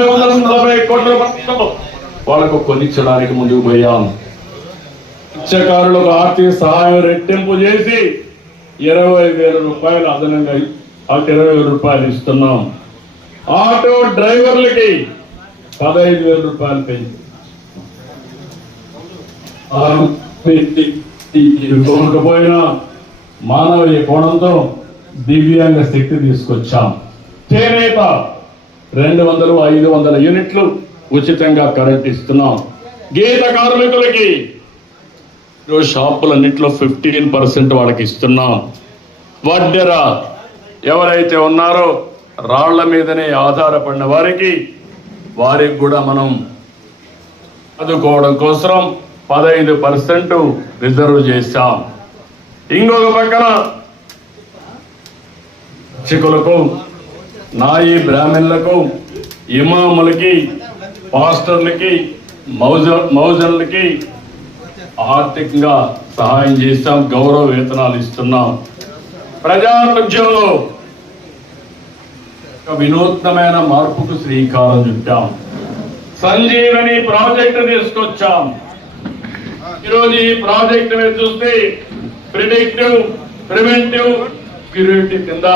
840 కోట్ల రూపాయలు వాళ్ళకు కొనిచ్చడానికి ముందుకు పోయాం. మత్స్యకారులకు ఆర్థిక సహాయం రెట్టింపు చేసి 20,000 రూపాయలు అదనంగా 20,000 రూపాయలు ఇస్తున్నాం. ఆటో డ్రైవర్లకి 15,000 రూపాయలు పెంచి కోరుకుపోయిన మానవీయ కోణంతో దివ్యాంగ శక్తి తీసుకొచ్చాం. చేనేత 200, 500 యూనిట్లు ఉచితంగా కరెంట్ ఇస్తున్నాం. గీత కార్మికులకి షాపులన్నింటిలో 15% వాళ్ళకి ఇస్తున్నాం. వడ్డెర ఎవరైతే ఉన్నారో రాళ్ల మీదనే ఆధారపడిన వారికి కూడా మనం ఆదుకోవడం కోసం 15% రిజర్వ్ చేశాం. ఇంకొక పక్కన శిక్షకులకు, నాయి బ్రాహ్మణులకు, ఇమాములకి, పాస్టర్లకి, మౌజన్లకి ఆర్థికంగా సహాయం చేస్తాం. గౌరవ వేతనాలు ఇస్తున్నాం. ప్రజారోగ్యంలో వినూత్నమైన మార్పుకు శ్రీకారం చుట్టాం. సంజీవని ప్రాజెక్టు తీసుకొచ్చాం. ఈరోజు ఈ ప్రాజెక్టు మీద చూస్తే ప్రిడిక్టివ్, ప్రివెంటివ్, క్యూరేటివ్ కింద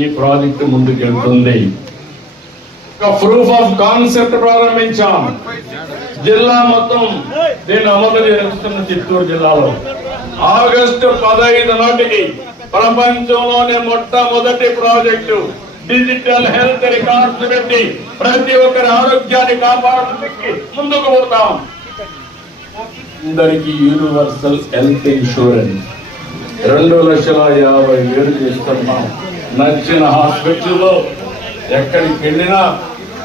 ఈ ప్రాజెక్టు ముందుకెళ్తుంది. ఒక ప్రూఫ్ ఆఫ్ కాన్సెప్ట్ ప్రారంభించాం. జిల్లా మొత్తం దీన్ని అమలు చేస్తున్న చిత్తూరు జిల్లాలో ఆగస్టు 15 నాటికి ప్రపంచంలోనే మొట్టమొదటి ప్రాజెక్టు డిజిటల్ హెల్త్ రికార్డ్స్ పెట్టి ప్రతి ఒక్కరి ఆరోగ్యాన్ని కాపాడడానికి ముందుకు పోతాం. అందరికీ యూనివర్సల్ హెల్త్ ఇన్సూరెన్స్ 2,50,000 ఇస్తున్నాం. నచ్చిన హాస్పిటల్లో ఎక్కడికి వెళ్ళినా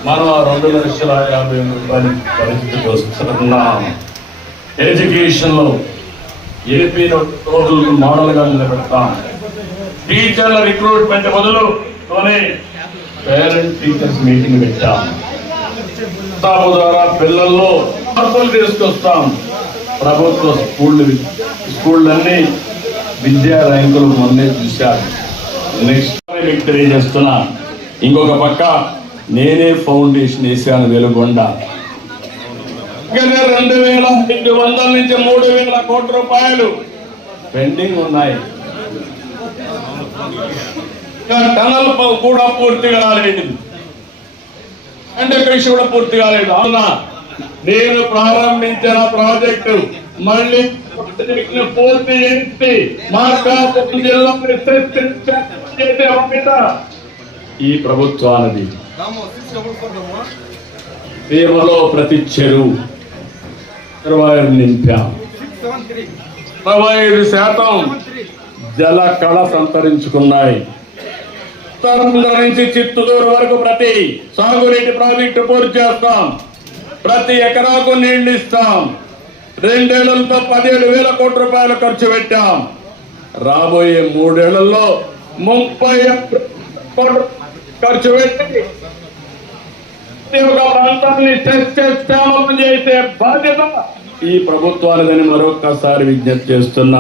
మనం 2,50,000 రూపాయల పరిస్థితికి వస్తున్నాం. ఎడ్యుకేషన్ లో ఏపీ రోజులు మోడల్ గా నిలబెడతాం. టీచర్ల రిక్రూట్మెంట్ మొదలుతోనే పేరెంట్ టీచర్స్ మీటింగ్ పెట్టాం. ద్వారా పిల్లల్లో మార్పులు తీసుకొస్తాం. ప్రభుత్వ స్కూళ్ళన్నీ విద్యా ర్యాంకులు మొన్నే చూశారు. నెక్స్ట్ మీకు తెలియజేస్తున్నా. ఇంకొక పక్క నేనే ఫౌండేషన్ వేసాను వెలుగొండ. 2,500 నుంచి 3,000 కోట్ల రూపాయలు పెండింగ్ ఉన్నాయి. టనల్ కూడా పూర్తి కాలేదు. అంటే కృషి కూడా పూర్తి కాలేదు. అవునా, నేను ప్రారంభించిన ప్రాజెక్టు మళ్ళీ పూర్తి చేసి మార్కాపురం జిల్లా ఈ ప్రభుత్వానికి సీమలో ప్రతి చెరువు రిజర్వాయర్ నింపాం. 65% జల కళ సంతరించుకున్నాయి. ఉత్తరాంధ్ర నుంచి చిత్తూరు వరకు ప్రతి సాగునీటి ప్రాజెక్టు పూర్తి చేస్తాం. ప్రతి ఎకరాకు నీళ్లు ఇస్తాం. 2 ఏళ్లతో 17,000 కోట్ల రూపాయలు ఖర్చు పెట్టాం. రాబోయే 3 ఏళ్లలో 30 కోట్ల ఖర్చు పెట్టి ఒక ప్రాంతాన్ని చేసే బాధ్యత ఈ ప్రభుత్వానిదని మరొకసారి విజ్ఞప్తి చేస్తున్నా.